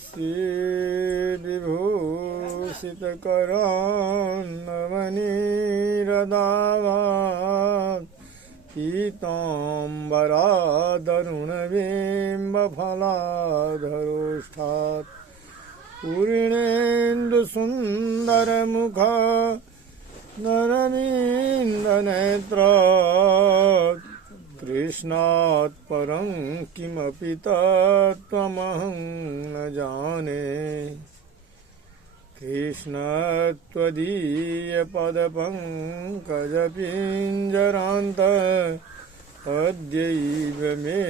श्रीविभूषितकरान्नमनीरदावात् पीताम्बरादरुणबिम्बफलाधरोष्ठात् पूर्णेन्दुसुन्दरमुखा नरनीन्दनेत्रात् कृष्णात् परं किमपि तत्त्वमहं न जाने। कृष्ण त्वदीयपदपङ्कजपिञ्जरान्त अद्यैव मे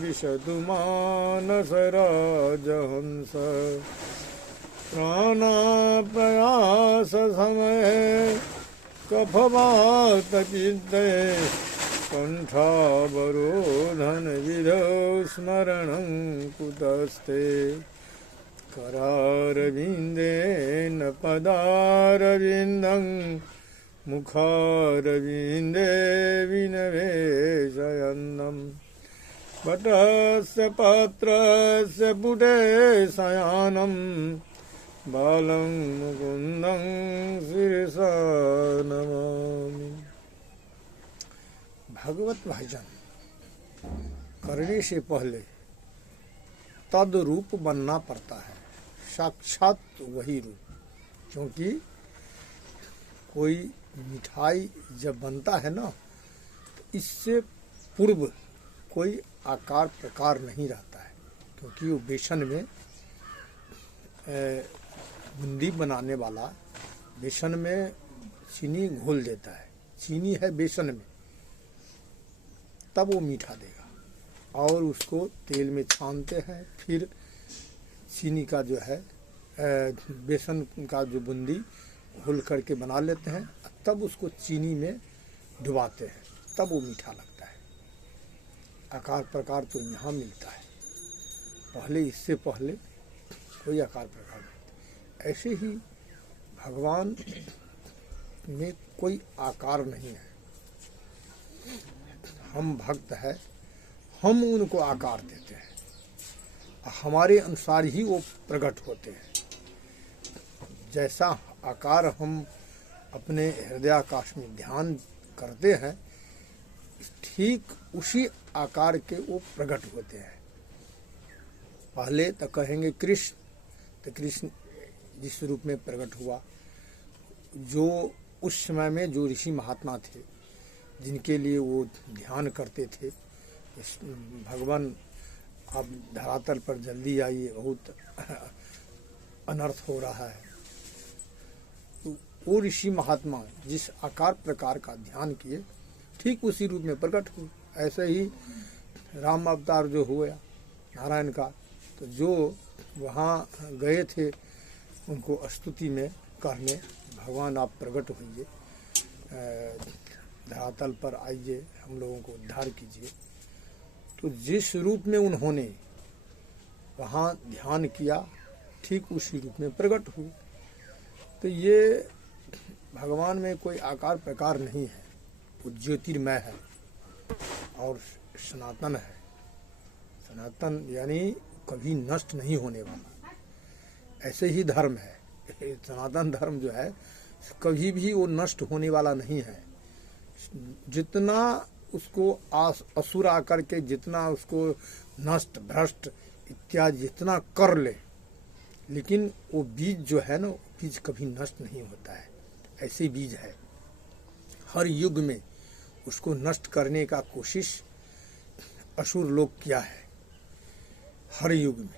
विशतु मानसराजहंस। प्राणाप्रयाससमये कफवातपित्ते कण्ठावरोधनविधौ स्मरणं कुतस्ते। करारविन्देन पदारविन्दं मुखारविन्दे विनवेशयन्नं। वटस्य पत्रस्य पुटे शयानं बालं मुकुन्दं शिरसा नमामि। भगवत भजन करने से पहले तद रूप बनना पड़ता है, साक्षात वही रूप। क्योंकि कोई मिठाई जब बनता है ना, तो इससे पूर्व कोई आकार प्रकार नहीं रहता है। क्योंकि वो बेसन में बूंदी बनाने वाला बेसन में चीनी घोल देता है, चीनी है बेसन में, तब वो मीठा देगा। और उसको तेल में छानते हैं, फिर चीनी का जो है बेसन का जो बूंदी घोल करके बना लेते हैं, तब उसको चीनी में डुबाते हैं, तब वो मीठा लगता है। आकार प्रकार तो यहाँ मिलता है, पहले इससे पहले कोई आकार प्रकार नहीं। ऐसे ही भगवान में कोई आकार नहीं है। हम भक्त है, हम उनको आकार देते हैं, हमारे अनुसार ही वो प्रकट होते हैं। जैसा आकार हम अपने हृदयाकाश में ध्यान करते हैं, ठीक उसी आकार के वो प्रकट होते हैं। पहले तो कहेंगे कृष्ण, तो कृष्ण जिस रूप में प्रकट हुआ, जो उस समय में जो ऋषि महात्मा थे जिनके लिए वो ध्यान करते थे, भगवान अब धरातल पर जल्दी आइए, बहुत अनर्थ हो रहा है। तो वो ऋषि महात्मा जिस आकार प्रकार का ध्यान किए, ठीक उसी रूप में प्रकट हुए। ऐसे ही राम अवतार जो हुआ नारायण का, तो जो वहाँ गए थे उनको स्तुति में करने, भगवान आप प्रकट होइए, धरातल पर आइए, हम लोगों को उद्धार कीजिए। तो जिस रूप में उन्होंने वहाँ ध्यान किया, ठीक उसी रूप में प्रकट हुए। तो ये भगवान में कोई आकार प्रकार नहीं है, वो ज्योतिर्मय है और सनातन है। सनातन यानी कभी नष्ट नहीं होने वाला। ऐसे ही धर्म है, सनातन धर्म जो है कभी भी वो नष्ट होने वाला नहीं है। जितना उसको असुर आकर के जितना उसको नष्ट भ्रष्ट इत्यादि जितना कर ले, लेकिन वो बीज जो है ना, बीज कभी नष्ट नहीं होता है। ऐसे बीज है, हर युग में उसको नष्ट करने का कोशिश असुर लोग किया है, हर युग में,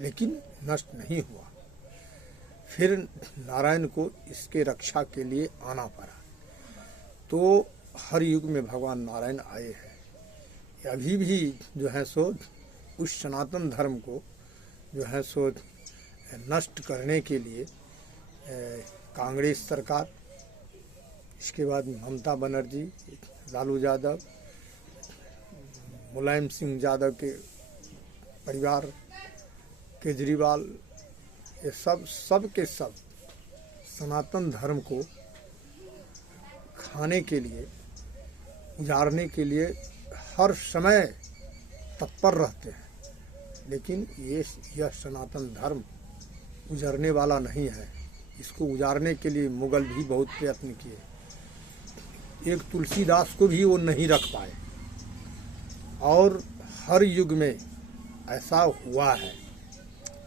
लेकिन नष्ट नहीं हुआ। फिर नारायण को इसके रक्षा के लिए आना पड़ा। तो हर युग में भगवान नारायण आए हैं। अभी भी जो है सो उस सनातन धर्म को जो है सो नष्ट करने के लिए कांग्रेस सरकार, इसके बाद ममता बनर्जी, लालू यादव, मुलायम सिंह यादव के परिवार, केजरीवाल, ये सब के सब सनातन धर्म को खाने के लिए, उजाड़ने के लिए हर समय तत्पर रहते हैं। लेकिन यह सनातन धर्म उजरने वाला नहीं है। इसको उजारने के लिए मुगल भी बहुत प्रयत्न किए। एक तुलसीदास को भी वो नहीं रख पाए, और हर युग में ऐसा हुआ है।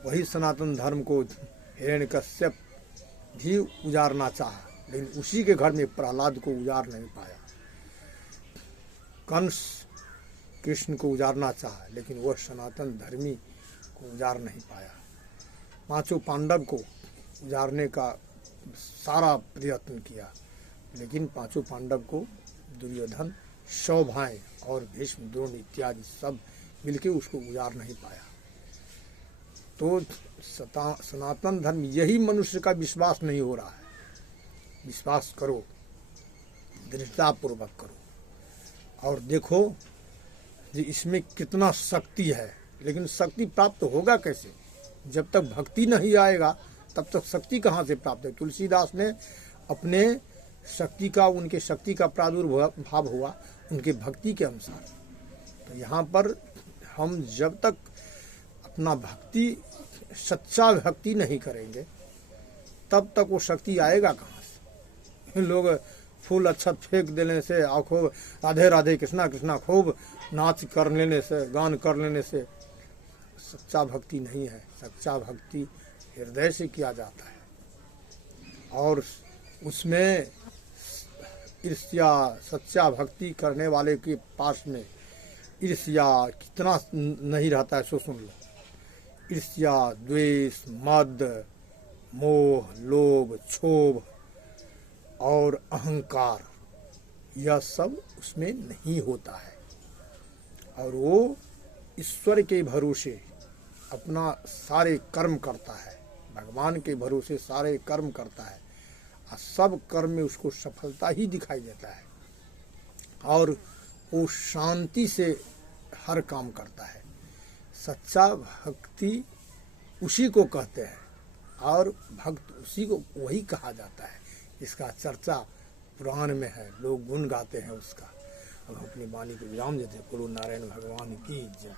वही सनातन धर्म को हिरण्यकश्यप भी उजारना चाहा, लेकिन उसी के घर में प्रहलाद को उजार नहीं पाया। कंस कृष्ण को उजारना चाहा, लेकिन वह सनातन धर्मी को उजार नहीं पाया। पांचों पांडव को उजारने का सारा प्रयत्न किया, लेकिन पांचों पांडव को दुर्योधन, 100 भाई और भीष्म, द्रोण इत्यादि सब मिलके उसको उजार नहीं पाया। तो सनातन धर्म, यही मनुष्य का विश्वास नहीं हो रहा है। विश्वास करो, दृढ़तापूर्वक करो, और देखो कि इसमें कितना शक्ति है। लेकिन शक्ति प्राप्त होगा कैसे? जब तक भक्ति नहीं आएगा तब तक शक्ति कहाँ से प्राप्त है? तुलसीदास ने अपने शक्ति का, उनके शक्ति का प्रादुर्भाव हुआ उनके भक्ति के अनुसार। तो यहाँ पर हम जब तक अपना भक्ति, सच्चा भक्ति नहीं करेंगे तब तक वो शक्ति आएगा कहाँ से? लोग फूल अक्षत फेंक देने से और खूब राधे राधे कृष्णा कृष्णा खूब नाच कर लेने से, गान कर लेने से सच्चा भक्ति नहीं है। सच्चा भक्ति हृदय से किया जाता है, और उसमें ईर्ष्या, सच्चा भक्ति करने वाले के पास में ईर्ष्या कितना नहीं रहता है, सो सुन लो। ईर्ष्या, द्वेष, मद, मोह, लोभ, क्षोभ और अहंकार, यह सब उसमें नहीं होता है। और वो ईश्वर के भरोसे अपना सारे कर्म करता है, भगवान के भरोसे सारे कर्म करता है, और सब कर्म में उसको सफलता ही दिखाई देता है, और वो शांति से हर काम करता है। सच्चा भक्ति उसी को कहते हैं, और भक्त उसी को वही कहा जाता है। इसका चर्चा पुराण में है, लोग गुण गाते हैं उसका। अब अपनी वाणी को विराम देते हैं। बोलो नारायण भगवान की जय।